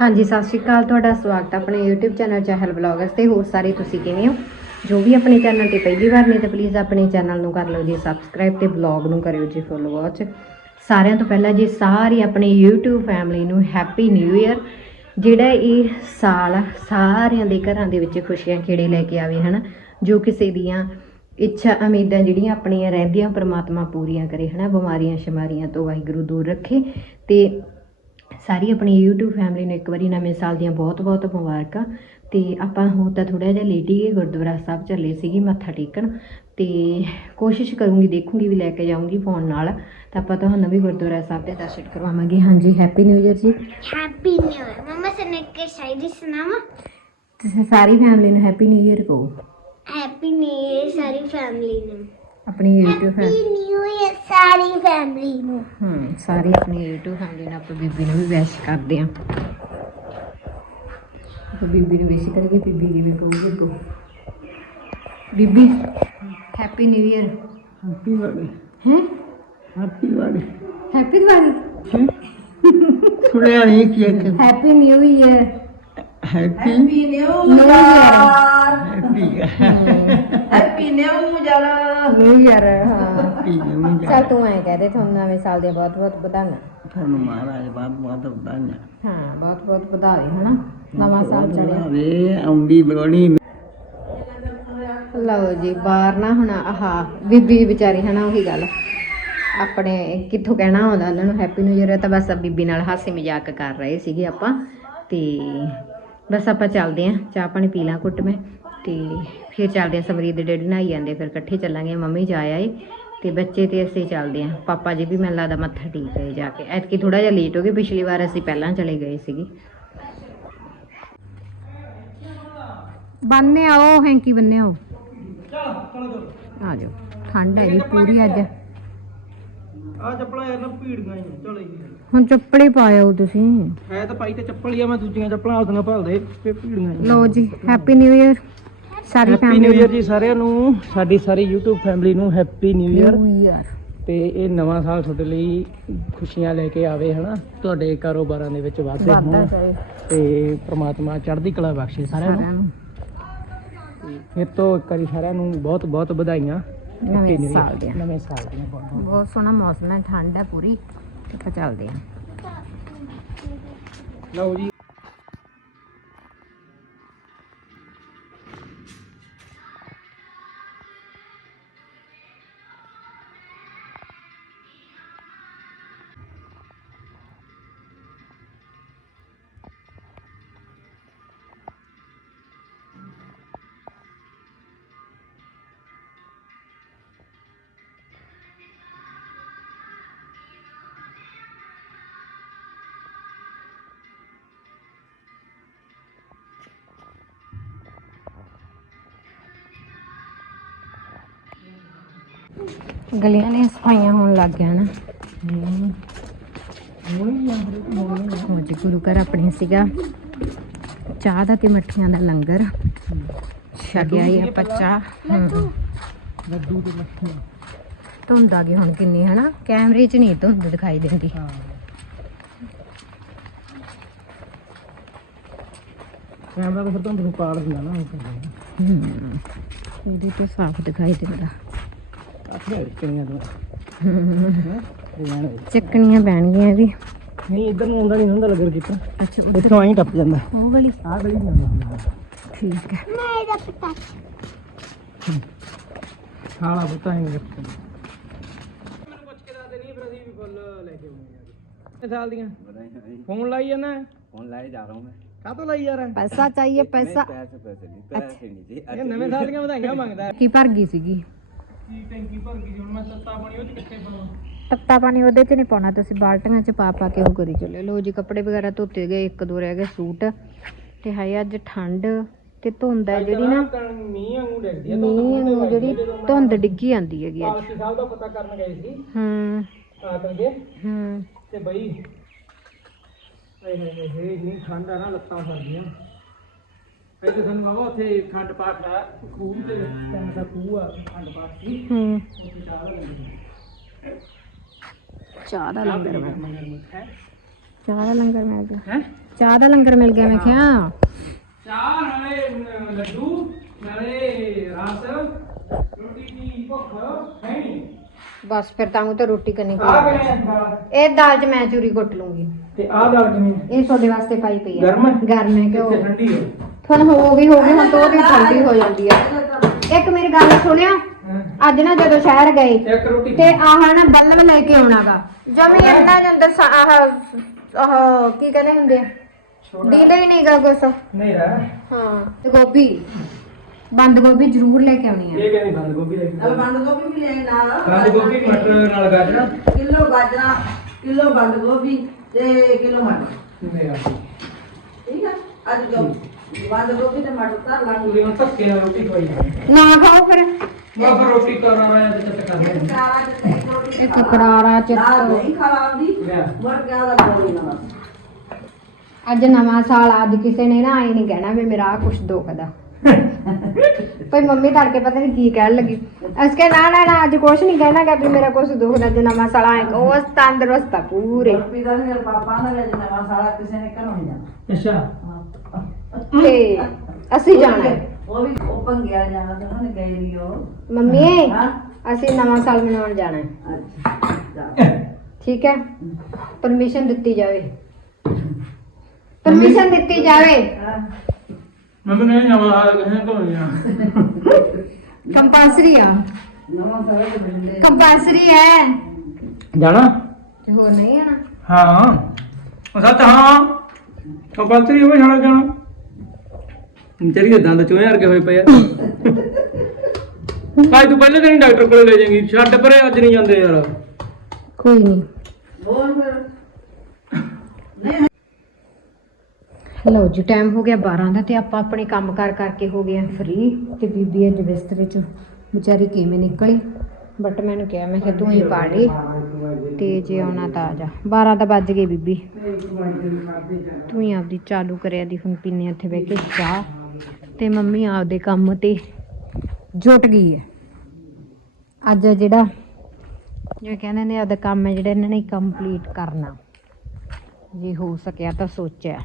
ਹਾਂਜੀ, ਸਤਿ ਸ਼੍ਰੀ ਅਕਾਲ। ਤੁਹਾਡਾ ਸਵਾਗਤ ਹੈ ਆਪਣੇ YouTube ਚੈਨਲ ਚਹਿਲ ਵਲੌਗਸ ਤੇ। ਹੋਰ ਸਾਰੇ ਤੁਸੀਂ ਕਿਵੇਂ ਹੋ? ਜੋ ਵੀ ਆਪਣੇ ਚੈਨਲ ਤੇ ਪਹਿਲੀ ਵਾਰ ਨੇ ਤਾਂ ਪਲੀਜ਼ ਆਪਣੇ ਚੈਨਲ ਨੂੰ ਕਰ ਲਓ ਜੀ ਸਬਸਕ੍ਰਾਈਬ ਤੇ ਵਲੌਗ ਨੂੰ ਕਰਿਓ ਜੀ ਫੁੱਲ ਵਾਚ ਸਾਰਿਆਂ ਤੋਂ ਪਹਿਲਾਂ ਜੀ, ਸਾਰੀ ਆਪਣੀ YouTube ਫੈਮਿਲੀ ਨੂੰ ਹੈਪੀ ਨਿਊ ਇਅਰ ਜਿਹੜਾ ਇਹ ਸਾਲ ਸਾਰਿਆਂ ਦੇ ਘਰਾਂ ਦੇ ਵਿੱਚ ਖੁਸ਼ੀਆਂ ਖੇੜੇ ਲੈ ਕੇ ਆਵੇ, ਹਨਾ? ਜੋ ਕਿਸੇ ਦੀਆਂ ਇੱਛਾ, ਉਮੀਦਾਂ ਜਿਹੜੀਆਂ ਆਪਣੀਆਂ ਰਹਿੰਦੀਆਂ ਪ੍ਰਮਾਤਮਾ ਪੂਰੀਆਂ ਕਰੇ, ਹਨਾ? ਬਿਮਾਰੀਆਂ ਸ਼ਮਾਰੀਆਂ ਤੋਂ ਵਾਹਿਗੁਰੂ ਦੂਰ ਰੱਖੇ ਤੇ ਸਾਰੀ ਆਪਣੀ YouTube ਫੈਮਿਲੀ ਨੂੰ ਇੱਕ ਵਾਰੀ ਨਵੇਂ ਸਾਲ ਦੀਆਂ ਬਹੁਤ-ਬਹੁਤ ਮੁਬਾਰਕਾਂ। ਤੇ ਆਪਾਂ ਹੋ ਤਾਂ ਥੋੜਾ ਜਿਹਾ ਲੇਟ ਹੀ ਗਏ ਗੁਰਦੁਆਰਾ ਸਾਹਿਬ ਚੱਲੇ ਸੀਗੇ ਮੱਥਾ ਟੇਕਣ। ਤੇ ਕੋਸ਼ਿਸ਼ ਕਰੂੰਗੀ ਦੇਖੂੰਗੀ ਵੀ ਲੈ ਕੇ ਜਾਊਂਗੀ ਫੋਨ ਨਾਲ। ਤਾਂ ਆਪਾਂ ਤੁਹਾਨੂੰ ਵੀ ਗੁਰਦੁਆਰਾ ਸਾਹਿਬ ਦੇ ਦਰਸ਼ਨ ਕਰਵਾਵਾਂਗੇ। ਹਾਂਜੀ ਹੈਪੀ ਨਿਊ ਇਅਰ ਜੀ। ਹੈਪੀ ਨਿਊ ਇਅਰ ਮਮਾ ਸਨੇ ਕੇ ਸ਼ਾਇਰੀ ਸੁਣਾਵਾ? ਤੁਸੀਂ ਸਾਰੀ ਫੈਮਿਲੀ ਨੂੰ ਹੈਪੀ ਨਿਊ ਇਅਰ ਕਹੋ। ਹੈਪੀ ਨਿਊ ਇਅਰ ਸਾਰੀ ਫੈਮਿਲੀ ਨੂੰ। ਆਪਣੀ YouTube ਫੈਮਿਲੀ ਨਿਊ ਇਅਰ ਸਾਰੀ ਫੈਮਿਲੀ ਨੂੰ। ਹੂੰ ਸਾਰੀ ਆਪਣੀ YouTube ਫੈਮਿਲੀ ਨੂੰ ਆਪਾਂ ਬੀਬੀ ਨੂੰ ਵੀ ਵਿਸ਼ ਕਰਦੇ ਆਂ ਆਪਾਂ ਬੀਬੀ ਨੂੰ ਵਿਸ਼ ਕਰਕੇ ਬੀਬੀ ਜੀ ਵੀ ਕਹੂਗੀ ਕੋ ਬੀਬੀ ਹੈਪੀ ਨਿਊ ਇਅਰ ਹੈਪੀ ਵਾਲੀ ਹੈ? ਹੈਪੀ ਵਾਲੀ ਹੈਪੀ ਦੀਵਾਲੀ। ਸੁਣਿਆ ਨਹੀਂ ਕੀ ਹੈ happy new year happy new year happy happy new year new year ਹਾਂ ਹੈਪੀ ਨਿਊ ਚੱਲ ਤੂੰ ਐਂ ਕਹਿ ਦੇ ਤੁਹਾਨੂੰ ਨਵੇਂ ਸਾਲ ਦੀਆਂ ਬਹੁਤ ਬਹੁਤ ਵਧਾਈਆਂ ਤੁਹਾਨੂੰ ਮਹਾਰਾਜ ਬਾਤ ਬਾਤ ਬਤਾਈਆਂ ਹਾਂ ਬਹੁਤ ਬਹੁਤ ਵਧਾਈ ਹਨਾ ਨਵਾਂ ਸਾਲ ਚੜਿਆ ਵੇ ਆਉਂਦੀ ਲੋਣੀ ਲਓ ਜੀ ਬਾਹਰ ਨਾ ਹੁਣ ਆਹ ਬੀਬੀ ਵਿਚਾਰੀ ਹਨਾ ਉਹੀ ਗੱਲ ਆਪਣੇ ਕਿੱਥੋਂ ਕਹਿਣਾ ਆਉਂਦਾ ਉਹਨਾਂ ਨੂੰ ਹੈਪੀ ਨਿਊ ਇਅਰ ਤਾਂ ਬਸ ਬੀਬੀ ਨਾਲ ਹਾਸੇ ਮਜ਼ਾਕ ਕਰ ਰਹੇ ਸੀਗੇ ਆਪਾਂ ਤੇ ਬਸ ਆਪਾਂ ਚੱਲਦੇ ਆਂ ਚਾਹ ਪਾਣੀ ਪੀ ਲਾਂ ਘੁੱਟ ਮੈਂ ਤੇ ਫਿਰ ਚੱਲਦੇ ਆਂ ਸਮਰੀਤ ਦੇ ਡੈਡੀ ਨਹਾਈ ਜਾਂਦੇ ਫਿਰ ਇਕੱਠੇ ਚੱਲਾਂਗੇ ਮੰਮੀ ਜਾ ਆਏ ਤੇ ਬੱਚੇ ਤੇ ਅਸੀਂ ਚੱਲਦੇ ਆਂ ਪਾਪਾ ਜੀ ਵੀ ਮੈਨੂੰ ਲੱਗਦਾ ਮੱਥਾ ਟੇਕ ਗਏ ਜਾ ਕੇ ਐਤਕੀ ਥੋੜਾ ਜਿਹਾ ਲੇਟ ਹੋ ਗਏ ਪਿਛਲੀ ਵਾਰ ਅਸੀਂ ਪਹਿਲਾਂ ਚਲੇ ਗਏ ਸੀਗੇ। ਬੰਨੇ ਆਓ ਹੈਂਕੀ ਬੰਨੇ ਆਓ। ਆ ਜਾਓ ਠੰਡ ਹੈ ਜੀ ਪੂਰੀ ਅੱਜ। ਆ ਚੱਪਲਾਂ ਯਾਰ ਨਾ ਭੀੜੀਆਂ ਹੀ ਚਲੇ ਹੁਣ ਪਾਇਓ ਤੁਸੀਂ। ਹੈ ਤਾਂ ਪਾਈ ਤੇ ਚੱਪਲ ਹੀ ਆ ਮੈਂ ਦੂਜੀਆਂ ਚੱਪਲਾਂ ਆਉਂਦੀਆਂ ਭਾਲਦੇ ਤੇ ਭੀੜੀਆਂ ਹੀ ਲਓ ਜੀ ਹੈਪੀ ਨਿਊ ਇਅਰ ਸਾਰੀ ਹੈਪੀ ਨਿਊ ਫੈਮਿਲੀ ਇਅਰ ਜੀ ਸਾਰਿਆਂ ਨੂੰ ਸਾਡੀ ਸਾਰੀ YouTube ਫੈਮਿਲੀ ਨੂੰ happy new year new year ਤੇ ਇਹ ਨਵਾਂ ਸਾਲ ਤੁਹਾਡੇ ਲਈ ਖੁਸ਼ੀਆਂ ਲੈ ਕੇ ਆਵੇ ਹਨਾ? ਤੁਹਾਡੇ ਕਾਰੋਬਾਰਾਂ ਦੇ ਵਿੱਚ ਵਾਧੇ ਵਾਧਾ ਹੋਣ ਕਰੇ। ਤੇ ਪ੍ਰਮਾਤਮਾ ਚੜ੍ਹਦੀ ਕਲਾ ਬਖਸ਼ੇ ਸਾਰਿਆਂ ਨੂੰ। ਸਾਰਿਆਂ ਨੂੰ। ਤੇ ਫਿਰ ਤੋਂ ਇੱਕ ਵਾਰੀ ਸਾਰਿਆਂ ਨੂੰ ਬਹੁਤ ਬਹੁਤ ਵਧਾਈਆਂ। ਨਵੇਂ Happy New Year, ਸਾਲ ਦੀਆਂ। ਨਵੇਂ ਸਾਲ ਦੀਆਂ ਬਹੁਤ ਸੋਹਣਾ ਮੌਸਮ ਹੈ ਠੰਡ ਹੈ ਪੂਰੀ। ਆਪਾਂ ਚੱਲਦੇ ਹਾਂ। ਲਓ ਜੀ। ਗਲੀਆਂ ਨੇ ਸਫਾਈਆਂ ਹੋਣ ਲੱਗ ਗਿਆ ਨਾ। ਹੋ ਜੀ ਗੁਰੂ ਘਰ ਆਪਣੇ ਸੀਗਾ। ਚਾਹ ਦਾ ਤੇ ਮੱਠੀਆਂ ਦਾ ਲੰਗਰ। ਛਕਿਆ ਹੀ ਆਪਾਂ ਚਾਹ। ਲੱਡੂ ਤੇ ਮੱਖੀਆਂ ਧੁੰਦ ਆ ਗਈ ਹੁਣ ਕਿੰਨੀ ਹਨਾ? ਕੈਮਰੇ 'ਚ ਨਹੀਂ ਧੁੰਦ ਦਿਖਾਈ ਦਿੰਦੀ। ਹਾਂ। ਕੈਮਰਾ ਤਾਂ ਫਿਰ ਤੁਹਾਨੂੰ ਪਾੜ ਦਿੰਦਾ ਨਾ। ਉਹ ਕਹਿੰਦੇ ਹਮ। ਇਹਦੇ ਤੇ ਸਾਫ਼ ਦਿਖਾਈ ਦਿੰਦਾ। ਕਾਫੀ ਅੜਕਣੀਆਂ ਤੋਂ ਚੱਕਣੀਆਂ ਪੈਣਗੀਆਂ ਵੀ ਨਹੀਂ ਇਧਰ ਨੂੰ ਆਉਂਦਾ ਨਹੀਂ ਹੁੰਦਾ ਲੱਗਰ ਕਿਤੇ ਅੱਛਾ ਉੱਥੋਂ ਆਈ ਟੱਪ ਜਾਂਦਾ। ਉਹ ਗਲੀ ਆਹ ਗਲੀ ਨਹੀਂ ਠੀਕ ਹੈ। ਮੈਂ ਇਹਦਾ ਪਤਾ ਸਾਲਾ ਪਤਾ ਨਹੀਂ ਕਿੱਥੇ ਮੈਨੂੰ ਪੁੱਛ ਕੇ ਦੱਸਦੇ ਨਹੀਂ ਫਿਰ ਅਸੀਂ ਵੀ ਫੁੱਲ ਲੈ ਕੇ ਆਉਂਦੇ ਆ ਸਾਲ ਦੀਆਂ। ਫੋਨ ਲਾਈ ਜਾਂਦਾ? ਫੋਨ ਲਾਈ ਜਾ ਰਹਾ ਮੈਂ। ਕਾਹਤੋਂ ਲਈ ਯਾਰ ਪੈਸਾ ਚਾਹੀਏ ਪੈਸਾ। ਪੈਸੇ ਪੈਸੇ ਨਹੀਂ ਪੈਸੇ ਨਹੀਂ ਜੀ। ਨਵੇਂ ਸਾਲ ਦੀਆਂ ਵਧਾਈਆਂ ਮੰਗਦਾ। ਕੀ ਭਰ ਗਈ ਸੀਗੀ? ਕੀ ਟੈਂਕੀ ਭਰ ਗਈ ਹੁਣ ਮੈਂ ਤੱਤਾ ਪਾਣੀ ਉਹ ਚ ਕਿੱਥੇ ਪਾਵਾਂ? ਤੱਤਾ ਪਾਣੀ ਉਹਦੇ 'ਚ ਨਹੀਂ ਪਾਉਣਾ ਤੁਸੀਂ ਬਾਲਟੀਆਂ 'ਚ ਪਾ ਪਾ ਕੇ ਉਹ ਕਰੀ ਚੱਲੇ ਲੋ ਜੀ ਕੱਪੜੇ ਵਗੈਰਾ ਧੋਤੇ ਗਏ ਇੱਕ ਦੋ ਰਹਿ ਗਏ ਸੂਟ। ਤੇ ਹੈ ਅੱਜ ਠੰਡ ਤੇ ਧੁੰਦ ਹੈ ਜਿਹੜੀ ਨਾ ਮੀਂਹ ਵਾਂਗੂ ਡਿੱਗਦੀ ਆ ਮੀਂਹ ਨੂੰ ਜਿਹੜੀ ਧੁੰਦ ਡਿੱਗੀ ਜਾਂਦੀ ਹੈਗੀ ਅੱਜ। ਪਾਲਕੀ ਸਾਹਿਬ ਦਾ ਪਤਾ ਕਰਨ ਗਏ ਸੀ। ਹੂੰ। ਆਤਮ ਦੇ। ਹੂੰ। ਤੇ ਬਈ ਹਾਏ ਹਾਏ ਹਾਏ ਹਾਏ ਇੰਨੀ ਠੰਡ ਆ ਨਾ ਲੱਤਾਂ ਸਰਦੀਆਂ ਪਹਿਲੇ ਸਾਨੂੰ ਆਵਾ ਉੱਥੇ ਖੰਡ ਪਾਠ ਆ ਖੂਹ ਤੇ ਤਿੰਨ ਦਾ ਖੂਹ ਆ ਖੰਡ ਪਾਠ ਸੀ। ਹੂੰ। ਉੱਥੇ ਚਾਹ ਦਾ ਲੰਗਰ ਚਾਹ ਦਾ ਲੰਗਰ ਮੁੱਠ ਹੈ ਚਾਹ ਦਾ ਲੰਗਰ ਮਿਲ ਗਿਆ। ਹੈ? ਚਾਹ ਦਾ ਲੰਗਰ ਮਿਲ ਗਿਆ ਮੈਂ ਕਿਹਾ। ਚਾਹ ਨਾਲੇ ਲੱਡੂ ਨਾਲੇ ਰਸ ਰੋਟੀ ਦੀ ਭੁੱਖ ਹੈ ਨਹੀਂ ਬਸ ਫਿਰ ਤਾਂ ਉਹ ਤਾਂ ਰੋਟੀ ਕਰਨੀ ਪਈ ਇਹ ਦਾਲ ਚ ਮੈਂ ਚੂਰੀ ਕੁੱਟ ਲੂੰਗੀ। ਤੇ ਆ ਦਾਲ ਕਿਵੇਂ ਇਹ ਤੁਹਾਡੇ ਵਾਸਤੇ ਪਾਈ ਪਈ ਆ। ਗਰਮ ਹੈ? ਗਰਮ ਹੈ ਕਿਉਂ ਕਿੱਥੇ ਠੰਡੀ ਹੈ? ਹੁਣ ਹੋ ਗਈ ਹੋ ਗਈ ਹੁਣ ਤੋਂ ਉਹਦੀ ਠੰਡੀ ਹੋ ਜਾਂਦੀ ਆ। ਇੱਕ ਮੇਰੀ ਗੱਲ ਸੁਣਿਓ ਹਾਂ। ਅੱਜ ਨਾ ਜਦੋਂ ਸ਼ਹਿਰ ਗਏ ਇੱਕ ਰੋਟੀ ਤੇ ਆਹ ਨਾ ਬੱਲਬ ਲੈ ਕੇ ਆਉਣਾਗਾ ਜਮੀ ਇੰਨਾ ਜਾਂਦਾ ਆਹ ਆਹ ਕੀ ਕਹਿੰਦੇ ਹੁੰਦੇ ਆ? ਡੀਲੇ ਹੀ ਨਹੀਂਗਾ ਕੁਛ। ਨਹੀਂ ਰਾ ਹਾਂ ਤੇ ਗੋਭੀ ਬੰਦ ਗੋਭੀ ਜ਼ਰੂਰ ਲੈ ਕੇ ਆਉਣੀ ਆ। ਇਹ ਕਹਿੰਦੀ ਬੰਦ ਗੋਭੀ ਲੈ ਨਾਲ ਬੰਦ ਗੋਭੀ ਵੀ ਲੈ ਨਾਲ ਬੰਦ ਗੋਭੀ ਮਟਰ ਨਾਲ ਗਾਜਰਾਂ। ਕਿਲੋ ਗਾਜਰਾਂ ਕਿਲੋ ਬੰਦ ਗੋਭੀ ਤੇ ਕਿਲੋ ਮਟਰ। ਮੇਰਾ ਠੀਕ ਆ ਅੱਜ ਜੋ। ਬੰਦ ਗੋਭੀ ਤੇ ਮਟਰ ਧਰ ਲਾਂਗੇ। ਪੂਰੀ ਹੁਣ ਧੱਕੇ ਨਾਲ ਰੋਟੀ ਖਵਾਈ। ਨਾ ਖਾਓ ਫਿਰ। ਮੈਂ ਫਿਰ ਰੋਟੀ ਕਰਾਂ ਮੈਂ ਤੇ ਚੱਟ ਕਰ ਲਿਆ ਕਰਾਰਾ ਚ ਇੱਕ ਰੋਟੀ ਇੱਕ ਕਰਾਰਾ ਨਾਲ ਚਿੱਤ ਨਹੀਂ ਖਰਾਬਦੀ ਲਿਆ। ਮਰ ਗਿਆ ਦਾ ਗੋਲੀ ਨਾ ਬਸ ਅੱਜ ਨਵਾਂ ਸਾਲ ਅੱਜ ਕਿਸੇ ਨੇ ਨਾ ਆਈ ਨਹੀਂ ਕਹਿਣਾ ਵੀ ਮੇਰਾ ਆ ਕੁਛ ਦੁਖਦਾ ਭਈ ਮੰਮੀ ਤੜਕੇ ਪਤਾ ਨਹੀਂ ਕੀ ਕਹਿਣ ਲੱਗੀ। ਅਸ ਕੇ ਨਾ ਨਾ ਨਾ ਅੱਜ ਕੁਛ ਨਹੀਂ ਕਹਿਣਾਗਾ ਵੀ ਮੇਰਾ ਕੁਛ ਦੁਖਦਾ ਜੇ ਨਵਾਂ ਸਾਲ ਆਏ। ਉਹ ਤੰਦਰੁਸਤ ਆ ਪੂਰੇ। ਗੁਰਪ੍ਰੀਤ ਦਾ ਮੇਰੇ ਪਾਪਾ ਦਾ ਵੀ ਅੱਜ ਨਵਾਂ ਸਾਲਾ ਕਿਸੇ ਨੇ ਘਰੋਂ ਨਹੀਂ ਜਾਣਾ। ਅੱਛਾ। ਤੇ ਅਸੀਂ ਜਾਣਾ। ਹੈ। ਉਹ ਵੀ ਉਹ ਭੰਗਿਆ ਜਾਣਾ ਤੇ ਉਹਨਾਂ ਨੇ ਗਏ ਨਹੀਂ ਉਹ। ਮੰਮੀ ਹਾਂ। ਅਸੀਂ ਨਵਾਂ ਸਾਲ ਮਨਾਉਣ ਜਾਣਾ ਹੈ। ਅੱਛਾ ਜਾ। ਠੀਕ ਹੈ? ਪਰਮਿਸ਼ਨ ਦਿੱਤੀ ਜਾਵੇ। ਪਰਮਿਸ਼ਨ ਦਿੱਤੀ ਜਾਵੇ। ਹਾਂ। ਮੰਮੀ ਨੇ ਨਵਾਂ ਹਾਲ ਕਿਸੇ ਤੋਂ ਨਹੀਂ ਆ ਕੰਪਲਸਰੀ ਆ। ਨਵਾਂ ਸਾਲਾ ਤੇ ਬਿੰਦੇ ਕੰਪਲਸਰੀ ਹੈ। ਜਾਣਾ? ਤੇ ਹੋਰ ਨਹੀਂ ਆਣਾ ਹਾਂ। ਉਹ ਸੱਚ ਹਾਂ। ਕੰਪਲਸਰੀ ਹੋਵੇ ਜਾਣਾ ਜਾਣਾ। ਤੇਰੀ ਦੰਦ ਚੋਏ ਵਰਗੇ ਹੋਏ ਪਏ ਆ। ਭਾਈ ਤੂੰ ਪਹਿਲੇ ਦਿਨ ਹੀ ਡਾਕਟਰ ਕੋਲ ਲੈ ਜਾਏਂਗੀ। ਛੱਡ ਪਰੇ ਅੱਜ ਨਹੀਂ ਜਾਂਦੇ ਯਾਰ। ਕੋਈ ਨਹੀਂ। ਬੋਲ ਫਿਰ? ਲਓ ਜੀ ਟਾਈਮ ਹੋ ਗਿਆ 12 ਦਾ ਤੇ ਆਪਾਂ ਆਪਣੇ ਕੰਮ ਕਾਰ ਕਰਕੇ ਹੋ ਗਏ ਆ ਫ੍ਰੀ ਤੇ ਬੀਬੀ ਅੱਜ ਬਿਸਤਰੇ 'ਚ ਵਿਚਾਰੀ ਕਿਵੇਂ ਨਿਕਲੀ। ਬਟ ਮੈਨੂੰ ਕਿਹਾ ਮੈਂ ਕਿਹਾ ਤੂੰ ਹੀ ਪਾ ਲਈ ਤੇ ਜੇ ਆਉਣਾ ਤਾਂ ਆ ਜਾ। 12 ਤਾਂ ਵੱਜ ਗਏ ਬੀਬੀ। ਤੂੰ ਹੀ ਆਪਦੀ ਚਾਲੂ ਕਰਿਆ ਦੀ ਹੁਣ ਪੀਨੇ ਇੱਥੇ ਬਹਿ ਕੇ ਚਾਹ। ਤੇ ਮੰਮੀ ਆਪਦੇ ਕੰਮ ਤੇ ਜੁਟ ਗਈ ਹੈ। ਅੱਜ ਜਿਹੜਾ, ਜਿਵੇਂ ਕਹਿੰਦੇ ਨੇ, ਆਪਦਾ ਕੰਮ ਹੈ ਜਿਹੜਾ ਇਹਨਾਂ ਨੇ ਕੰਪਲੀਟ ਕਰਨਾ। ਜੇ ਹੋ ਸਕਿਆ ਤਾਂ ਸੋਚਿਆ।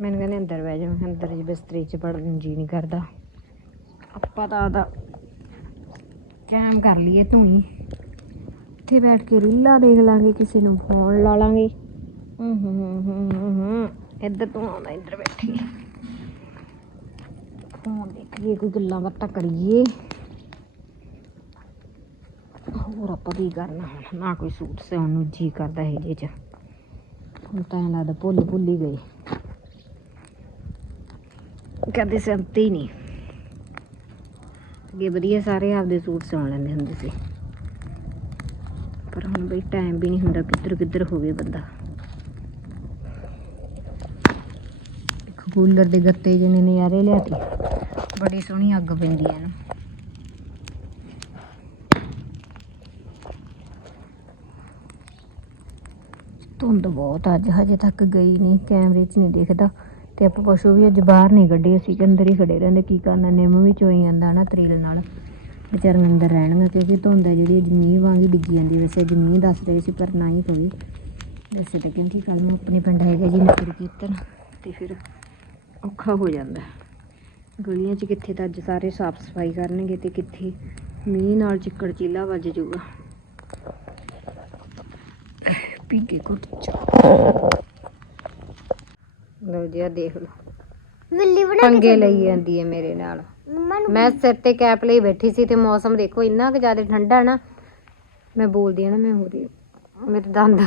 ਮੈਨੂੰ ਕਹਿੰਦੇ ਅੰਦਰ ਬਹਿ ਜਾ, ਮੈਂ ਅੰਦਰ ਜੀ ਬਿਸਤਰੇ 'ਚ ਪੜਨ ਨੂੰ ਜੀ ਨਹੀਂ ਕਰਦਾ। ਆਪਾਂ ਤਾਂ ਆਦਾ ਕੈਮ ਕਰ ਲਈਏ ਧੂਣੀ ਇੱਥੇ ਬੈਠ ਕੇ ਰੀਲਾਂ ਦੇਖ ਲਾਂਗੇ, ਕਿਸੇ ਨੂੰ ਫੋਨ ਲਾ ਲਾਂਗੇ। ਹੂੰ ਹੂੰ ਹੂੰ ਹੂੰ ਹੂੰ ਹੂੰ। ਇੱਧਰ ਤੂੰ ਆਉਂਦਾ, ਇੱਧਰ ਬੈਠੀ। ਫੋਨ ਦੇਖੀਏ ਕੋਈ ਗੱਲਾਂ ਬਾਤਾਂ ਕਰੀਏ। ਹੋਰ ਆਪਾਂ ਕੀ ਕਰਨਾ ਹੁਣ? ਨਾ ਕੋਈ ਸੂਟ ਸਿਉਣ ਨੂੰ ਜੀ ਕਰਦਾ ਹੈ ਜੇ ਚ। ਹੁਣ ਤਾਂ ਐਂ ਲੱਗਦਾ ਭੁੱਲ ਭੁੱਲ ਹੀ ਗਏ। ਕਦੇ ਸੰਤੇ ਨਹੀਂ। ਅੱਗੇ ਵਧੀਆ ਸਾਰੇ ਆਪਦੇ ਸੂਟ ਸਿਉਣ ਲੈਂਦੇ ਹੁੰਦੇ ਸੀ। ਪਰ ਹੁਣ ਬਈ ਟਾਈਮ ਵੀ ਨਹੀਂ ਹੁੰਦਾ, ਕਿੱਧਰ ਕਿੱਧਰ ਹੋਵੇ ਬੰਦਾ। ਇੱਕ ਕੂਲਰ ਦੇ ਗੱਤੇ ਜਿਹਨੇ ਨਜ਼ਾਰੇ ਲਿਆਤੇ ਬੜੀ ਸੋਹਣੀ ਅੱਗ ਪੈਂਦੀ ਹੈ ਨਾ। ਧੁੰਦ ਬਹੁਤ ਅੱਜ ਹਜੇ ਤੱਕ ਗਈ ਨਹੀਂ ਕੈਮਰੇ 'ਚ ਨਹੀਂ ਦਿਖਦਾ। ਤੇ ਆਪਾਂ ਪਸ਼ੂ ਵੀ ਅੱਜ ਬਾਹਰ ਨਹੀਂ ਕੱਢੇ, ਅਸੀਂ ਅੰਦਰ ਹੀ ਖੜੇ ਰਹਿੰਦੇ, ਕੀ ਕਰਨਾ, ਨਿੰਮ ਵੀ ਚੋਈ ਜਾਂਦਾ ਨਾ ਤਰੀਲ ਨਾਲ। ਵਿਚਾਰੀਆਂ ਅੰਦਰ ਰਹਿਣਗੇ, ਕਿਉਂਕਿ ਧੁੰਦ ਹੈ ਜਿਹੜੀ, ਅੱਜ ਮੀਂਹ ਵਾਂਗ ਹੀ ਡਿੱਗੀ ਜਾਂਦੀ ਵੈਸੇ ਅੱਜ ਮੀਂਹ ਦੱਸ ਰਹੇ ਸੀ, ਪਰ ਨਾ ਹੀ ਪਵੇ। ਵੈਸੇ ਤਾਂ ਕਿਉਂਕਿ ਕੱਲ ਨੂੰ ਆਪਣੇ ਪਿੰਡ ਹੈਗਾ ਜੀ ਨਗਰ ਕੀਰਤਨ, ਤੇ ਫਿਰ ਔਖਾ ਹੋ ਜਾਂਦਾ। ਗਲੀਆਂ 'ਚ ਕਿੱਥੇ ਤਾਂ ਅੱਜ ਸਾਰੇ ਸਾਫ਼ ਸਫ਼ਾਈ ਕਰਨਗੇ ਤੇ ਕਿੱਥੇ ਮੀਂਹ ਨਾਲ ਚਿੱਕੜ ਚੀਲਾ ਵੱਜ ਜਾਊਗਾ। ਪੀ ਕੇ ਕੁੱਟ ਲੋ ਜੀ ਆ ਦੇਖ ਲਓ। ਬਿੱਲੀ ਬਣਾ ਪੰਗੇ ਲਈ ਜਾਂਦੀ ਹੈ ਮੇਰੇ ਨਾਲ। ਮੰਮਾ ਨੂੰ ਮੈਂ ਸਿਰ ਤੇ ਕੈਪ ਲਈ ਬੈਠੀ ਸੀ ਤੇ ਮੌਸਮ ਦੇਖੋ ਇੰਨਾ ਕੁ ਜ਼ਿਆਦਾ ਠੰਡਾ ਨਾ ਮੈਂ ਬੋਲਦੀ ਆ ਨਾ ਮੈਂ ਹੋ ਰਹੀ ਮੇਰੇ ਦੰਦ।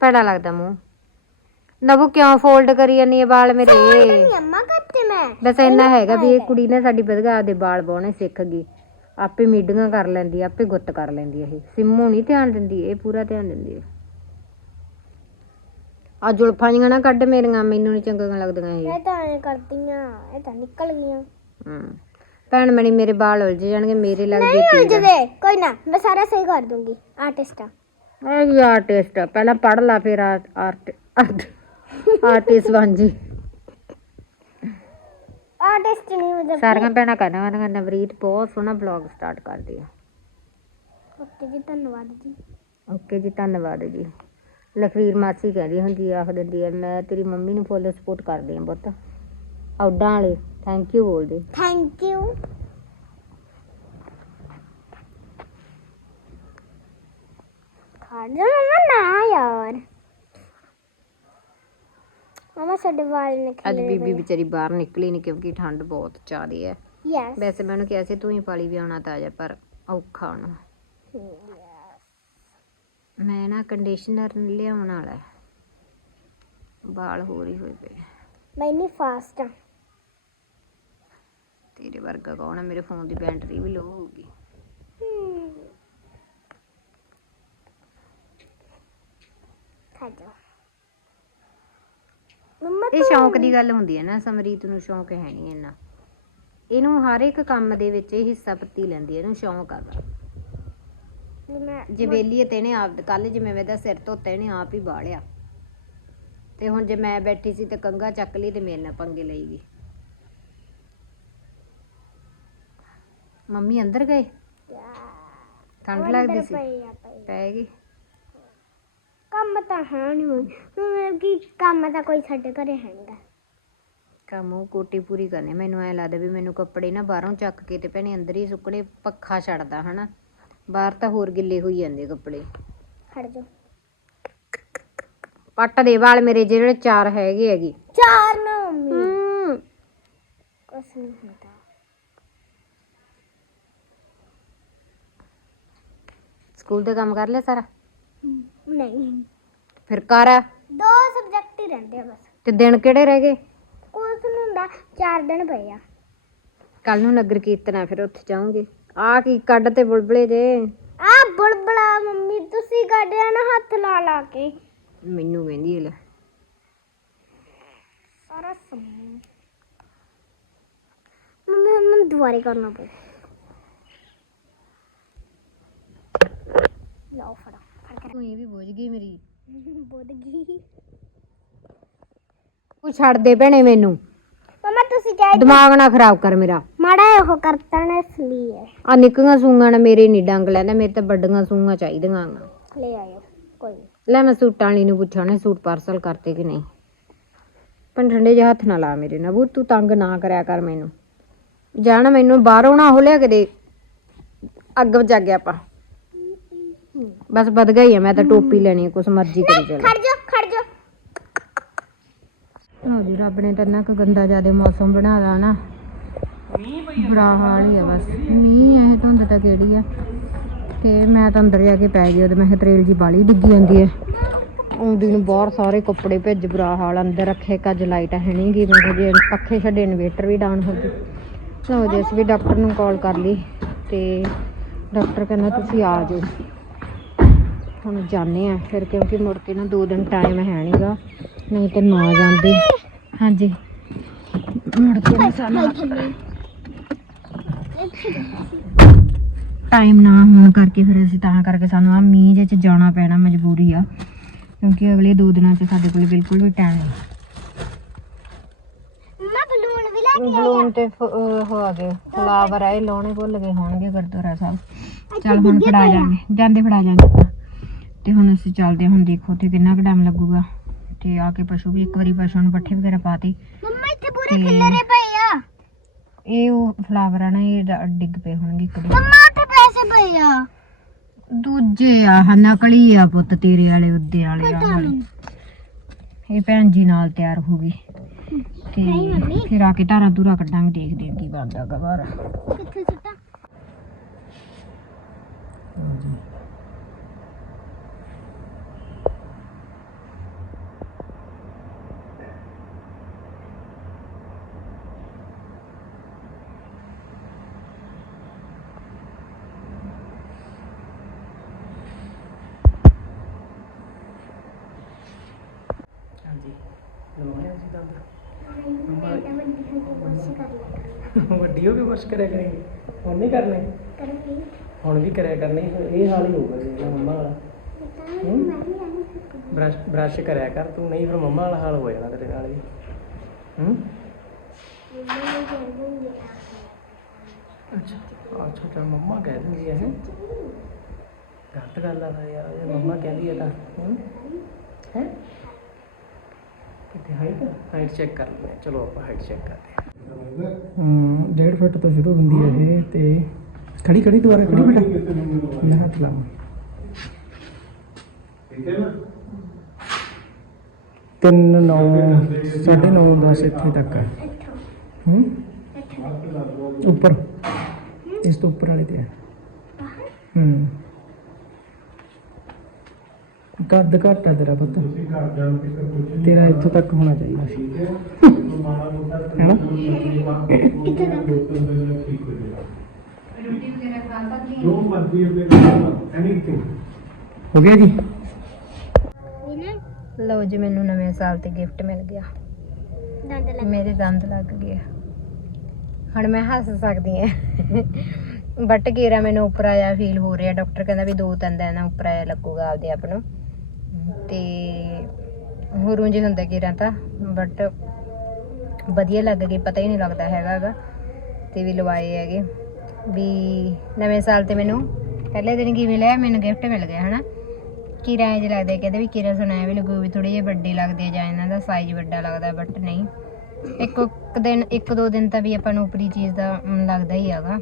ਭੈੜਾ ਲੱਗਦਾ ਮੂੰਹ। ਨਬੂ ਕਿਉਂ ਫੋਲਡ ਕਰੀ ਜਾਂਦੀ ਹੈ ਵਾਲ ਮੇਰੇ? ਅੰਮਾ ਮੈਂ। ਬਸ ਇੰਨਾ ਹੈਗਾ ਵੀ ਇਹ ਕੁੜੀ ਨੇ ਸਾਡੀ ਵਧਗਾ ਦੇ ਵਾਲ ਬਾਉਣੇ ਸਿੱਖ ਗਈ। ਆਪੇ ਮੀਡੀਆਂ ਕਰ ਲੈਂਦੀ ਆ, ਆਪੇ ਗੁੱਤ ਕਰ ਲੈਂਦੀ ਆ ਇਹ। ਸਿੰਮੂ ਨਹੀਂ ਧਿਆਨ ਦਿੰਦੀ ਇਹ ਪੂਰਾ ਧਿਆਨ ਦਿੰਦੀ ਹੈ। ਆ ਜੁਲਫਾਂ ਜਿਹੀਆਂ ਨਾ ਕੱਢ ਮੇਰੀਆਂ ਮੈਨੂੰ ਨਹੀਂ ਚੰਗੀਆਂ ਲੱਗਦੀਆਂ ਇਹ। ਇਹ ਤਾਂ ਐ ਕਰਦੀਆਂ ਇਹ ਤਾਂ ਨਿਕਲ ਗਈਆਂ। ਹਮ ਭੈਣ ਮਣੀ ਮੇਰੇ ਵਾਲ ਉਲਝ ਜਾਣਗੇ ਮੇਰੇ ਲੱਗਦੇ ਨਹੀਂ ਪੀੜ ਉਲਝਦੇ ਕੋਈ ਨਾ ਮੈਂ ਸਾਰਾ ਸਹੀ ਕਰ ਦੂੰਗੀ ਆਰਟਿਸਟ ਆ। ਆ ਵੀ ਆਰਟਿਸਟ ਪਹਿਲਾਂ ਪੜ ਲਾ ਫਿਰ ਆਰਟ ਆਰਟਿਸਟ ਬਣ ਜੀ। ਆਰਟਿਸਟ ਨਹੀਂ ਮਤਲਬ ਸਾਰੀਆਂ ਭੈਣਾਂ ਕਹਿੰਦਾ ਕਹਿੰਦਾ ਨਵਰੀਤ ਬਹੁਤ ਸੋਹਣਾ ਬਲੌਗ ਸਟਾਰਟ ਕਰਦੀ ਆ। ਓਕੇ ਜੀ ਧੰਨਵਾਦ ਜੀ। ਓਕੇ ਜੀ ਧੰਨਵਾਦ ਜੀ। ਲਖਵੀਰ ਮਾਸੀ ਕਹਿੰਦੀ ਹੁੰਦੀ ਆਖ ਦਿੰਦੀ ਆ ਮੈਂ ਤੇਰੀ ਮੰਮੀ ਨੂੰ ਫੁੱਲ ਸਪੋਰਟ ਕਰਦੀ ਆ ਪੁੱਤ। ਔਡਾਂ ਵਾਲੇ ਥੈਂਕ ਯੂ ਬੋਲਦੇ। ਥੈਂਕ ਯੂ ਖੜ ਜਾ ਨਾ ਯਾਰ। ਮਮਾ ਸਾਡੇ ਵਾਲ ਅੱਜ ਨਿਕਲੇ ਬੀਬੀ ਵਿਚਾਰੀ ਬਾਹਰ ਨਿਕਲੀ ਨਹੀਂ ਕਿਉਂਕਿ ਠੰਡ ਬਹੁਤ ਜ਼ਿਆਦੀ ਹੈ ਯੈਸ ਵੈਸੇ ਮੈਂ ਉਹਨੂੰ ਕਿਹਾ ਸੀ ਤੂੰ ਹੀ ਪਾਲੀ ਵੀ ਆਉਣਾ ਤਾਂ ਆ ਜਾ ਪਰ ਔਖਾ ਹੁਣ ਮੈਂ ਨਾ ਕੰਡੀਸ਼ਨਰ ਲਿਆਉਣ ਵਾਲਾ ਹੈ। ਵਾਲ ਹੋਰ ਹੀ ਹੋਏ ਪਏ ਮੈਂ ਨਹੀਂ ਫਾਸਟ ਆ। ਤੇਰੇ ਵਰਗਾ ਕੌਣ ਹੈ ਮੇਰੇ ਫੋਨ ਦੀ ਬੈਟਰੀ ਵੀ ਲੋ ਹੋਊਗੀ। ਖੜ ਜਾ। ਮਮਾ ਇਹ ਸ਼ੌਂਕ ਦੀ ਗੱਲ ਹੁੰਦੀ ਹੈ ਨਾ ਸਮਰੀਤ ਨੂੰ ਸ਼ੌਂਕ ਹੈ ਨਹੀਂ ਇੰਨਾ। ਇਹਨੂੰ ਹਰ ਇੱਕ ਕੰਮ ਦੇ ਵਿੱਚ ਇਹ ਹਿੱਸਾ ਪ੍ਰਤੀ ਲੈਂਦੀ ਹੈ ਇਹਨੂੰ ਸ਼ੌਂਕ ਆਦਾ ਮੈਂ ਜੇ ਵੇਲੀ ਤੇ ਇਹਨੇ ਆਪ ਕੱਲ ਜਿਵੇਂ ਮੈਂ ਦਾ ਸਿਰ ਧੋਤਾ ਇਹਨੇ ਆਪ ਹੀ ਬਾਲਿਆ। ਤੇ ਹੁਣ ਜੇ ਮੈਂ ਬੈਠੀ ਸੀ ਤੇ ਕੰਗਾ ਚੱਕ ਲਈ ਤੇ ਮੇਰੇ ਨਾਲ ਪੰਗੇ ਲਈ ਗਈ ਮੰਮੀ ਅੰਦਰ ਗਏ? ਠੰਡ ਲੱਗਦੀ ਸੀ। ਪਈ ਆ ਪਈ ਪੈ ਗਈ? ਕੰਮ ਤਾਂ ਹੈ ਨਹੀਂ ਮਤਲਬ ਕਿ ਕੰਮ ਤਾਂ ਕੋਈ ਸਾਡੇ ਘਰੇ ਹੈ ਨਹੀਂਗਾ ਕੰਮ ਉਹ ਕੋਟੀ ਪੂਰੀ ਕਰਨੀ ਮੈਨੂੰ ਐ ਲੱਗਦਾ ਵੀ ਮੈਨੂੰ ਕੱਪੜੇ ਨਾ ਬਾਹਰੋਂ ਚੱਕ ਕੇ ਤੇ ਭੈਣੇ ਅੰਦਰ ਹੀ ਸੁੱਕਣੇ ਪੱਖਾ ਛੱਡਦਾ ਹਨਾ? ਬਾਹਰ ਤਾਂ ਹੋਰ ਗਿੱਲੇ ਹੋਈ ਜਾਂਦੇ ਕੱਪੜੇ। ਖੜ ਜਾ। ਪੱਟ ਦੇ ਵਾਲ ਮੇਰੇ ਜਿਹੜੇ ਚਾਰ ਹੈਗੇ ਹੈਗੇ। ਚਾਰ ਨਾ ਮੰਮੀ। ਹੂੰ। ਕੁਛ ਨਹੀਂ ਹੁੰਦਾ। ਸਕੂਲ ਦਾ ਕੰਮ ਕਰ ਲਿਆ ਸਾਰਾ? ਨਹੀਂ। ਫਿਰ ਕਰ। ਦੋ ਸਬਜੈਕਟ ਹੀ ਰਹਿੰਦੇ ਆ ਬਸ। ਤੇ ਦਿਨ ਕਿਹੜੇ ਰਹਿ ਗਏ? ਕੁਛ ਨਹੀਂ ਹੁੰਦਾ ਚਾਰ ਦਿਨ ਪਏ ਆ। ਕੱਲ ਨੂੰ ਨਗਰ ਕੀਰਤਨ ਆ ਫਿਰ ਉੱਥੇ ਜਾਵਾਂਗੇ ਆ ਕੀ ਕੱਢ ਤੇ ਬੁਲਬੁਲੇ ਜੇ। ਆ ਬੁਲਬੁਲਾ ਮੰਮੀ ਤੁਸੀਂ ਕੱਢਿਆ ਨਾ ਹੱਥ ਲਾ ਲਾ ਕੇ। ਮੈਨੂੰ ਕਹਿੰਦੀ ਲੈ। ਸਾਰਾ ਸਮਾਨ। ਮੰਮੀ ਮੈਨੂੰ ਦੁਬਾਰੇ ਕਰਨਾ ਪਊ। ਲਓ ਫੜਾ। ਤੂੰ ਇਹ ਵੀ ਬੁੱਝ ਗਈ ਮੇਰੀ। ਬੁੱਧ ਗਈ। ਤੂੰ ਛੱਡ ਦੇ ਭੈਣੇ ਮੈਨੂੰ। ਮਮਾ ਤੁਸੀਂ ਕਹਿ ਦਿਮਾਗ ਨਾ ਖਰਾਬ ਕਰ ਮੇਰਾ। ਮਾੜਾ ਉਹ ਕਰਤਾ ਨਾ ਇਸ ਲਈ ਹੈ ਆ ਨਿੱਕੀਆਂ ਸੂਆਂ ਨਾਲ ਮੇਰੇ ਨਹੀਂ ਡੰਗ ਲੈਂਦਾ ਮੇਰੇ ਤਾਂ ਵੱਡੀਆਂ ਸੂਆਂ ਚਾਹੀਦੀਆਂ ਆਂ ਲੈ ਆਇਓ ਕੋਈ ਨੀ। ਲੈ ਮੈਂ ਸੂਟਾਂ ਵਾਲੀ ਨੂੰ ਪੁੱਛਾਂ ਨੇ ਸੂਟ ਪਾਰਸਲ ਕਰਤੇ ਕਿ ਨਹੀਂ। ਪਰ ਠੰਡੇ ਜਿਹੇ ਹੱਥ ਨਾ ਲਾ ਮੇਰੇ ਨਾਲ ਬੂ ਤੂੰ ਤੰਗ ਨਾ ਕਰਿਆ ਕਰ ਮੈਨੂੰ। ਜਾਣ ਮੈਨੂੰ ਬਾਹਰੋਂ ਨਾ ਉਹ ਲਿਆ ਕੇ ਦੇ। ਅੱਗ ਵਜਾ ਗਿਆ ਆਪਾਂ। ਬਸ ਵਧ ਗਈ ਆ ਮੈਂ ਤਾਂ ਟੋਪੀ ਲੈਣੀ ਆ ਕੁਛ ਮਰਜ਼ੀ ਕਰੀ ਚੱਲ। ਖੜ ਜਾ ਖੜ ਜਾ। ਲਓ ਜੀ ਰੱਬ ਨੇ ਤਾਂ ਇੰਨਾ ਕੁ ਗੰਦਾ ਜਿਆਦੇ ਮੌਸਮ ਬਣਾਦਾ ਨਾ। ਬੁਰਾ ਹਾਲ ਹੀ ਆ ਬਸ। ਮੀਂਹ ਇਹ ਧੁੰਦ ਤਾਂ ਕਿਹੜੀ ਆ? ਤੇ ਮੈਂ ਤਾਂ ਅੰਦਰ ਜਾ ਕੇ ਪੈ ਗਈ ਉਹਦੇ ਮੈਂ ਕਿਹਾ ਤਰੇਲ ਜੀ ਬਾਲੀ ਡਿੱਗੀ ਜਾਂਦੀ ਹੈ ਆਉਂਦੀ ਨੂੰ ਬਾਹਰ ਸਾਰੇ ਕੱਪੜੇ ਭਿੱਜ ਬੁਰਾ ਹਾਲ ਅੰਦਰ ਰੱਖੇ ਇੱਕ ਅੱਜ ਲਾਈਟ ਹੈ ਨਹੀਂ ਗੀ ਮੈਂ ਕਿਹਾ ਜੇ ਪੱਖੇ ਛੱਡੇ ਇਨਵੇਟਰ ਵੀ ਡਾਊਨ ਹੋ ਗਏ। ਲਓ ਜੀ ਅਸੀਂ ਵੀ ਡਾਕਟਰ ਨੂੰ ਕਾਲ ਕਰ ਲਈ ਤੇ ਡਾਕਟਰ ਕਹਿੰਦਾ ਤੁਸੀਂ ਆ ਜਾਓ। ਹੁਣ ਜਾਣੇ ਆ ਫਿਰ ਕਿਉਂਕਿ ਮੁੜ ਕੇ ਨਾ ਦੋ ਦਿਨ ਟਾਈਮ ਹੈ ਨਹੀਂਗਾ ਨਹੀਂ ਤੇ ਨਾ ਜਾਂਦੇ। ਹਾਂਜੀ। ਮੁੜ ਕੇ ਨਾ ਸਾਨੂੰ ਟਾਈਮ ਨਾ ਹੋਣ ਕਰਕੇ ਫਿਰ ਅਸੀਂ ਤਾਂ ਕਰਕੇ ਸਾਨੂੰ ਆ ਮੀਂਹ ਜਿਹੇ ਚ ਜਾਣਾ ਪੈਣਾ ਮਜਬੂਰੀ ਆ ਕਿਉਂਕਿ ਅਗਲੇ ਦੋ ਦਿਨਾਂ ਚ ਸਾਡੇ ਕੋਲ ਬਿਲਕੁਲ ਵੀ ਟਾਈਮ ਨਹੀਂ ਬਲੂਨ ਤੇ ਹੋ ਆ ਗਏ ਫਲਾਵਰ ਆਏ ਲਾਉਣੇ ਭੁੱਲ ਗਏ ਹੋਣਗੇ ਗੁਰਦੁਆਰਾ ਸਾਹਿਬ। ਚੱਲ ਹੁਣ ਫੜਾ ਜਾਾਂਗੇ ਜਾਂਦੇ ਫੜਾ ਜਾਾਂਗੇ। ਤੇ ਹੁਣ ਅਸੀਂ ਚੱਲਦੇ ਹੁਣ ਦੇਖੋ ਤੇ ਕਿੰਨਾ ਕੁ ਟਾਈਮ ਲੱਗੂਗਾ। ਤੇ ਆ ਕੇ ਪਸ਼ੂ ਵੀ ਇੱਕ ਵਾਰੀ ਪਸ਼ੂ ਨੂੰ ਪੱਠੇ ਵਗੈਰਾ ਪਾਤੇ ਮਮਾ ਇੱਥੇ ਪੂਰੇ ਖਿਲਰੇ ਪਏ ਆ। ਇਹ ਉਹ ਫਲਾਵਰ ਆ ਨਾ ਇਹ ਡਿੱਗ ਪਏ ਹੋਣਗੇ ਇੱਕ ਮਮਾ ਉੱਥੇ ਪੈਸੇ ਪਏ ਆ। ਦੂਜੇ ਆ ਨਕਲੀ ਆ ਪੁੱਤ ਤੇਰੇ ਵਾਲੇ ਉੱਦੇ ਵਾਲੇ ਆ ਇਹ ਭੈਣ ਜੀ ਨਾਲ ਤਿਆਰ ਹੋ ਗਈ। ਤੇ ਫਿਰ ਆ ਕੇ ਧਾਰਾਂ ਧੂਰਾ ਕੱਢਾਂਗੇ ਦੇਖਦੇ ਕੀ ਬਣਦਾ ਗਵਾਰ ਕਿੱਥੇ ਸਿੱਟਾ ਹਾਂਜੀ ਲਵਾਉਣੇ ਅਸੀਂ ਦੰਦ ਵੱਡੀ ਹੋ ਕੇ ਕਰਿਆ ਕਰਾਂਗੇ। ਹੁਣ ਨਹੀਂ ਕਰਨੇ? ਹੁਣ ਵੀ ਕਰਿਆ ਕਰਨੇ, ਇਹ ਹਾਲ ਹੀ ਹੋਊਗਾ ਜਿਹੜਾ ਮੰਮਾ ਵਾਲਾ। ਬ੍ਰਸ਼ ਬ੍ਰਸ਼ ਕਰਿਆ ਕਰ ਤੂੰ, ਨਹੀਂ ਫਿਰ ਮੰਮਾ ਵਾਲਾ ਹਾਲ ਹੋ ਜਾਣਾ ਤੇਰੇ ਨਾਲ ਵੀ। ਹੂੰ? ਅੱਛਾ ਅੱਛਾ ਤਾਂ ਮੰਮਾ ਕਹਿ ਦਿੰਦੀ ਹੈ। ਗਲਤ ਗੱਲ ਆ ਫਿਰ ਯਾਰ ਜੇ ਮੰਮਾ ਕਹਿੰਦੀ ਹੈ ਤਾਂ। ਹੂੰ? ਹੈ? ਕਿਤੇ ਹਾਈਟ ਹਾਈਟ ਚੈੱਕ ਕਰ ਲੈਂਦੇ ਚਲੋ ਆਪਾਂ ਹਾਈਟ ਚੈੱਕ ਕਰਦੇ ਹਾਂ ਹੂੰ 1.5 ਫੁੱਟ ਤੋਂ ਸ਼ੁਰੂ ਹੁੰਦੀ ਹੈ ਇਹ ਤੇ ਖੜੀ ਖੜੀ ਦੁਬਾਰਾ ਖੜੀ ਬੇਟਾ। ਮੈਂ ਹੱਥ ਲਾਵਾਂ। ਤਿੰਨ ਨੌ ਸਾਢੇ ਨੌ 10 ਇੱਥੇ ਤੱਕ ਹੈ। ਹੂੰ? ਉੱਪਰ। ਇਸ ਤੋਂ ਉੱਪਰ ਵਾਲੇ ਤੇ ਹੈ। ਹੂੰ। ਕੱਦ ਘੱਟ ਹੈ ਤੇਰਾ ਪੁੱਤ। ਤੇਰਾ ਇੱਥੋਂ ਤੱਕ ਹੋਣਾ ਚਾਹੀਦਾ। ਸੀ ਹੈਨਾ ਕਿੱਥੇ ਤੱਕ ਰੋਟੀ ਵਗੈਰਾ ਖਾ ਸਕਦੀ ਹੋ ਗਿਆ ਜੀ? ਲਓ ਜੀ ਮੈਨੂੰ ਨਵੇਂ ਸਾਲ ਤੇ ਗਿਫਟ ਮਿਲ ਗਿਆ। ਦੰਦ ਲੱਗ ਮੇਰੇ ਦੰਦ ਲੱਗ ਗਏ। ਹੁਣ ਮੈਂ ਹੱਸ ਸਕਦੀ ਹਾਂ। ਬਟ ਕੀਰਾ ਮੈਨੂੰ ਉੱਪਰ ਆਇਆ ਫੀਲ ਹੋ ਰਿਹਾ। ਡਾਕਟਰ ਕਹਿੰਦਾ ਵੀ ਦੋ ਤਿੰਨ ਦਿਨ ਉੱਪਰ ਆਇਆ ਲੱਗੂਗਾ ਆਪਦੇ ਆਪ ਨੂੰ। ਤੇ ਹੋਰੋਂ ਜੇ ਹੁੰਦਾ ਕੀਰਾ ਤਾਂ। ਬਟ ਵਧੀਆ ਲੱਗ ਗਏ, ਪਤਾ ਹੀ ਨਹੀਂ ਲੱਗਦਾ ਹੈਗਾ ਗਾ, ਤੇ ਵੀ ਲਵਾਏ ਹੈਗੇ। ਵੀ ਨਵੇਂ ਸਾਲ ਤੇ ਮੈਨੂੰ ਪਹਿਲੇ ਦਿਨ ਕੀ ਮਿਲਿਆ ਮੈਨੂੰ ਗਿਫਟ ਮਿਲ ਗਿਆ, ਹਨਾ। ਕੀਰਾ ਇੰਜ ਲੱਗਦਾ, ਕਹਿੰਦੇ ਵੀ ਕਿਰਾ ਸੁਣਾਇਆ ਵੀ ਲੱਗੂ ਵੀ ਥੋੜੇ ਜਿਹੇ ਵੱਡੇ ਲੱਗਦੇ ਆ, ਜਾਂ ਇਹਨਾਂ ਦਾ ਸਾਈਜ਼ ਵੱਡਾ ਲੱਗਦਾ ਬਟ ਨਹੀਂ। ਇੱਕ ਇੱਕ ਦਿਨ, ਇੱਕ ਦੋ ਦਿਨ ਤਾਂ ਵੀ ਆਪਾਂ ਨੂੰ ਉਪਰੀ ਚੀਜ਼ ਦਾ ਲੱਗਦਾ ਹੀ ਹੈਗਾ।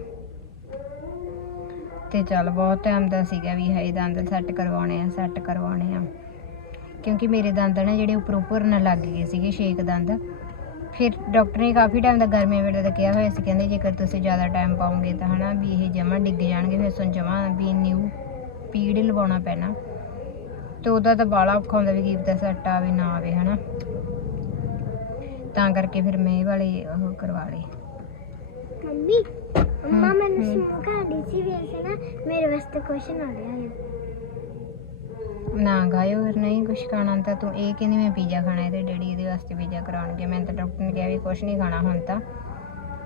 ਤੇ ਚੱਲ ਬਹੁਤ ਟਾਈਮ ਦਾ ਸੀਗਾ ਵੀ ਹੈ ਦੰਦ ਸੈੱਟ ਕਰਵਾਉਣੇ ਆ ਸੈੱਟ ਕਰਵਾਉਣੇ ਆ। ਕਿਉਂਕਿ ਮੇਰੇ ਦੰਦ ਨਾ ਜਿਹੜੇ ਉੱਪਰ ਉੱਪਰ ਨਾ ਲੱਗ ਗਏ ਸੀਗੇ ਛੇਕ ਦੰਦ ਫਿਰ ਡਾਕਟਰ ਨੇ ਕਾਫੀ ਟਾਈਮ ਦਾ ਗਰਮੀ ਵੇਲੇ ਦਾ ਕਿਹਾ ਹੋਇਆ ਸੀ ਕਹਿੰਦੇ ਜੇਕਰ ਤੁਸੀਂ ਜ਼ਿਆਦਾ ਟਾਈਮ ਪਾਓਗੇ ਤਾਂ ਹਨਾ ਵੀ ਇਹ ਜਮਾ ਡਿੱਗ ਜਾਣਗੇ ਫਿਰ ਤੁਹਾਨੂੰ ਜਮਾ ਵੀ ਨਿਊ ਪੀੜ ਲਵਾਉਣਾ ਪੈਣਾ। ਤੇ ਉਹਦਾ ਤਾਂ ਬਾਲਾ ਔਖਾ ਹੁੰਦਾ ਵੀ ਕੀ ਪਤਾ ਸੈੱਟ ਆਵੇ ਨਾ ਆਵੇ ਹਨਾ। ਤਾਂ ਕਰਕੇ ਫਿਰ ਮੈਂ ਇਹ ਵਾਲੇ ਉਹ ਕਰਵਾ ਲਏ। ਮੰਮੀ ਅੰਮਾ ਹਮ, ਮੈਨੂੰ ਹਮ। ਸੁਣ ਕੇ ਸੀ ਵੀ ਨਾ ਮੇਰੇ ਵਾਸਤੇ ਕੁਐਸਚਨ ਆ ਰਿਹਾ ਹੈ ਨਾ ਗਾਇਓ ਫਿਰ ਨਹੀਂ ਕੁਛ ਖਾਣਾ ਤਾਂ ਤੂੰ ਇਹ ਕਹਿੰਦੀ ਮੈਂ ਪੀਜ਼ਾ ਖਾਣਾ ਇਹਦੇ ਡੈਡੀ ਇਹਦੇ ਵਾਸਤੇ ਪੀਜ਼ਾ ਕਰਾਉਣਗੇ। ਮੈਂ ਤਾਂ ਡਾਕਟਰ ਨੇ ਕਿਹਾ ਵੀ ਕੁਛ ਨਹੀਂ ਖਾਣਾ ਹੁਣ ਤਾਂ।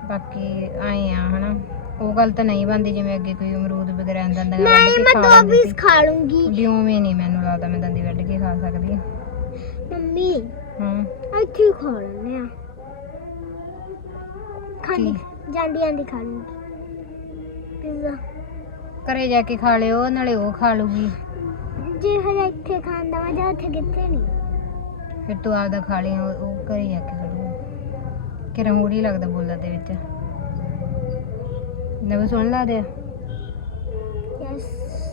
ਬਾਕੀ ਆਏ ਆ ਹਨਾ। ਉਹ ਗੱਲ ਤਾਂ ਨਹੀਂ ਬੰਦੀ ਜਿਵੇਂ ਅੱਗੇ ਕੋਈ ਅਮਰੂਦ ਵਗੈਰਾ ਨਹੀਂ ਕੇ ਮੈਂ ਖਾ ਦੋ ਪੀਸ ਖਾ ਲੂੰਗੀ ਵੀ ਉਵੇਂ ਨਹੀਂ ਮੈਨੂੰ ਲੱਗਦਾ ਮੈਂ ਦੰਦੀ ਵੱਢ ਕੇ ਖਾ ਸਕਦੀ ਮੰਮੀ ਹਾਂ। ਇੱਥੇ ਹੀ ਖਾ ਲੈਂਦੇ ਆ। ਖਾਂਦੀ ਜਾਂਦੀ ਜਾਂਦੀ ਖਾ ਲੂੰਗੀ। ਪੀਜ਼ਾ। ਘਰੇ ਜਾ ਕੇ ਖਾ ਲਿਓ ਨਾਲੇ ਉਹ ਖਾ ਲੂਗੀ। ਜੇ ਹਜੇ ਇੱਥੇ ਖਾਣ ਦਾ ਮਜ਼ਾ ਉੱਥੇ ਕਿੱਥੇ ਨਹੀਂ। ਫਿਰ ਤੂੰ ਆਪਦਾ ਖਾ ਲਈ ਉਹ ਉਹ ਘਰੇ ਜਾ ਕੇ ਖਾ ਲਈ ਕਿ ਲੱਗਦਾ ਬੋਲਦਾ ਦੇ ਵਿੱਚ। ਨਵੇਂ ਸੁਣ ਲਾ ਦੇ। ਯੈਸ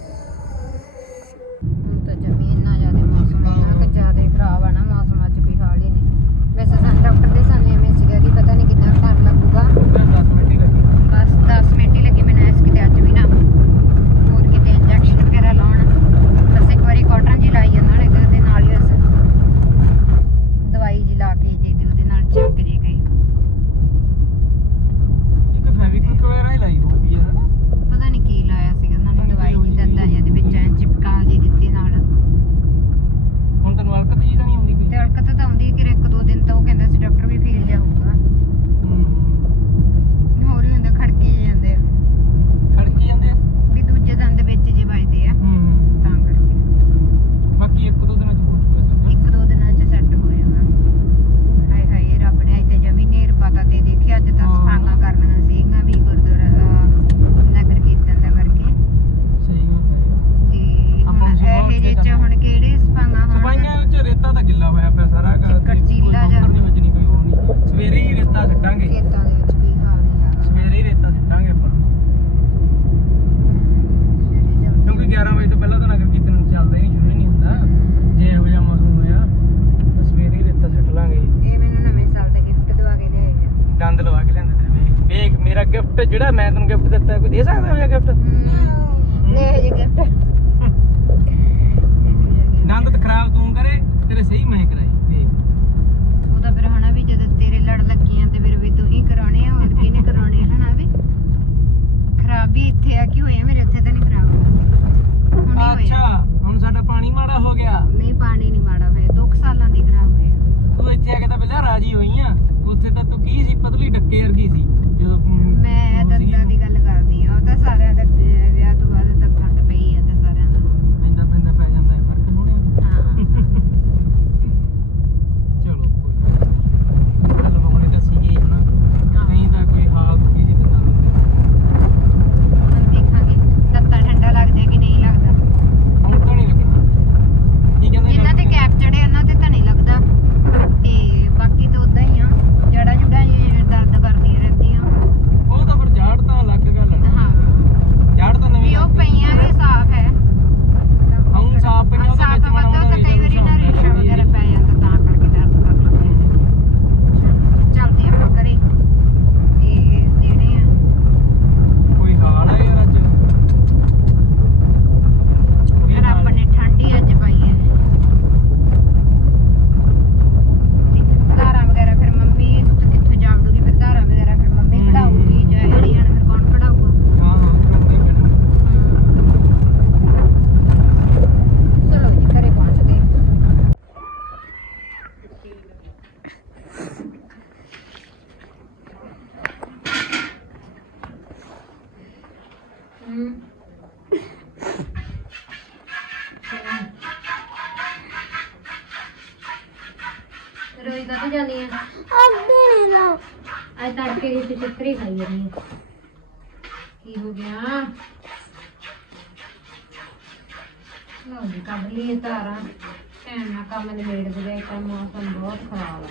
ਕੰਮ ਨਿਬੇੜ ਦੇ ਤਾਂ ਮੌਸਮ ਬਹੁਤ ਖਰਾਬ ਆ।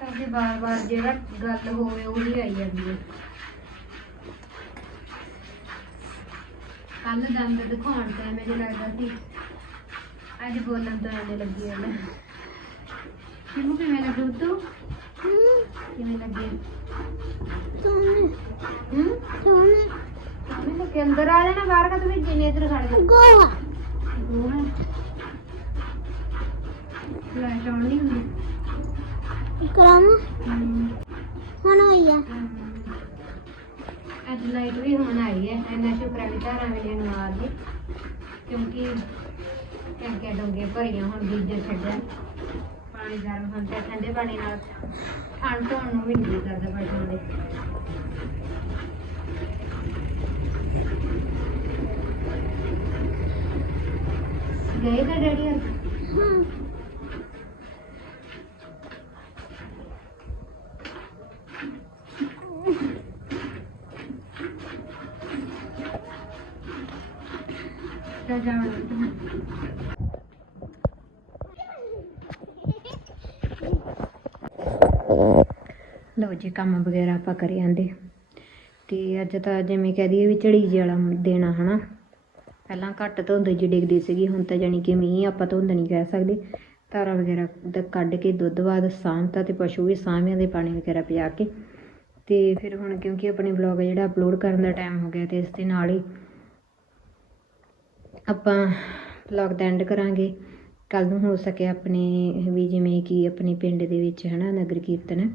ਕਰਦੇ ਬਾਰ-ਬਾਰ ਜਿਹੜਾ ਗੱਲ ਹੋਵੇ ਉਹੀ ਆਈ ਜਾਂਦੀ ਹੈ। ਕੱਲ ਦੰਦ ਦਿਖਾਉਣ ਤੇ ਮੈਨੂੰ ਲੱਗਦਾ ਸੀ। ਅੱਜ ਬੋਲਣ ਤੋਂ ਐਵੇਂ ਲੱਗੀ ਹੈ ਕਿਵੇਂ ਕਿਵੇਂ ਲੱਗੂ ਤੂੰ ਕਿਵੇਂ ਲੱਗੀ? ਸੋਨੇ ਹੂੰ? ਮੈਂ ਤਾਂ ਕਿ ਅੰਦਰ ਆ ਜਾਣਾ ਬਾਹਰ ਕਾ ਤੂੰ ਜਿੰਨੇ ਇੱਧਰ ਖੜ ਜਾ। ਗੋਹਾ? ਲਾਈਟ ਆਉਣ ਨਹੀਂ ਹੁੰਦੀ। ਹਮ, ਹੁਣ। ਅੱਜ ਲਾਈਟ ਵੀ ਹੁਣ ਆਈ ਹੈ। ਇੰਨਾ ਸ਼ੁਕਰ ਹੈ ਵੀ ਧਾਰਾਂ ਵੇਲੇ ਨੂੰ ਆ ਗਈ ਕਿਉਂਕਿ ਟੈਂਕੇ ਡੋਂਗੇ ਭਰੀਆਂ ਹੁਣ ਗੀਜ਼ਰ ਛੱਡਿਆ ਪਾਣੀ ਗਰਮ ਹੁਣ ਤੇ ਠੰਡੇ ਪਾਣੀ ਨਾਲ ਠੰਡ ਧੋਣ ਨੂੰ ਵੀ ਨਹੀਂ ਕਰਦਾ ਪਸ਼ੂਆਂ ਦੇ ਗਏ ਤਾਂ ਡੈਡੀ ਹਰ ਹਾਂ ਚੱਲ ਜਾਣ ਲਓ ਜੀ, ਕੰਮ ਵਗੈਰਾ ਆਪਾਂ ਕਰੇ ਜਾਂਦੇ। ਤੇ ਅੱਜ ਤਾਂ ਜਿਵੇਂ ਕਹਿ ਦਈਏ ਵੀ ਝੜੀ ਜਿਹੀ ਵਾਲਾ ਦੇਣਾ, ਹਨਾ। ਪਹਿਲਾਂ ਘੱਟ ਧੁੰਦ ਜਿਹੀ ਡਿੱਗਦੀ ਸੀਗੀ, ਹੁਣ ਤਾਂ ਜਾਣੀ ਕਿ ਮੀਂਹ ਆਪਾਂ ਧੁੰਦ ਨਹੀਂ ਕਹਿ ਸਕਦੇ। ਧਾਰਾਂ ਵਗੈਰਾ ਦਾ ਕੱਢ ਕੇ ਦੁੱਧ ਬਾਅਦ ਸਾਂਭਤਾ ਤੇ ਪਸ਼ੂ ਵੀ ਸਾਂਭਿਆਂ ਦੇ ਪਾਣੀ ਵਗੈਰਾ ਪਿਆ ਕੇ। ਤੇ ਫਿਰ ਹੁਣ ਕਿਉਂਕਿ ਆਪਣੇ ਵਲੌਗ ਜਿਹੜਾ ਅਪਲੋਡ ਕਰਨ ਦਾ ਟਾਈਮ ਹੋ ਗਿਆ ਤੇ ਇਸ ਦੇ ਨਾਲ ਹੀ ਆਪਾਂ ਵਲੌਗ ਦਾ ਐਂਡ ਕਰਾਂਗੇ। ਕੱਲ ਨੂੰ ਹੋ ਸਕੇ ਆਪਣੇ ਵੀ ਜਿਵੇਂ ਕਿ ਆਪਣੇ ਪਿੰਡ ਦੇ ਵਿੱਚ ਹੈ ਨਾ ਨਗਰ ਕੀਰਤਨ।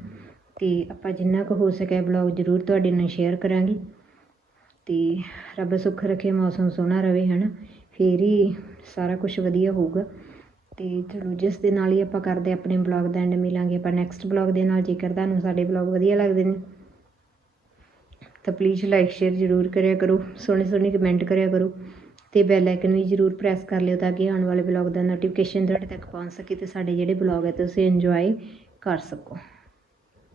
ਅਤੇ ਆਪਾਂ ਜਿੰਨਾ ਕੁ ਹੋ ਸਕਿਆ ਵਲੌਗ ਜ਼ਰੂਰ ਤੁਹਾਡੇ ਨਾਲ ਸ਼ੇਅਰ ਕਰਾਂਗੇ। ਅਤੇ ਰੱਬ ਸੁੱਖ ਰੱਖੇ, ਮੌਸਮ ਸੋਹਣਾ ਰਵੇ ਹੈ ਨਾ ਫੇਰ ਹੀ ਸਾਰਾ ਕੁਝ ਵਧੀਆ ਹੋਊਗਾ। ਅਤੇ ਚਲੋ, ਜਿਸ ਦੇ ਨਾਲ ਹੀ ਆਪਾਂ ਕਰਦੇ ਆਪਣੇ ਵਲੌਗ ਦਾ ਐਂਡ ਮਿਲਾਂਗੇ। ਆਪਾਂ ਨੈਕਸਟ ਵਲੌਗ ਦੇ ਨਾਲ ਜੇਕਰ ਤੁਹਾਨੂੰ ਸਾਡੇ ਵਲੌਗ ਵਧੀਆ ਲੱਗਦੇ ਨੇ, ਤਾਂ ਪਲੀਜ਼ ਲਾਈਕ ਸ਼ੇਅਰ ਜ਼ਰੂਰ ਕਰਿਆ ਕਰੋ। ਸੋਹਣੇ ਸੋਹਣੇ ਕਮੈਂਟ ਕਰਿਆ ਕਰੋ। ਤੇ ਬੈਲ ਆਈਕਨ ਵੀ ਜ਼ਰੂਰ ਪ੍ਰੈਸ ਕਰ ਲਿਓ ਤਾਂ ਕਿ ਆਉਣ ਵਾਲੇ ਵਲੌਗ ਦਾ ਨੋਟੀਫਿਕੇਸ਼ਨ ਤੁਹਾਡੇ ਤੱਕ ਪਹੁੰਚ ਸਕੇ ਤੇ ਸਾਡੇ ਜਿਹੜੇ ਵਲੌਗ ਹੈ ਤੁਸੀਂ ਇੰਜੋਏ ਕਰ ਸਕੋ।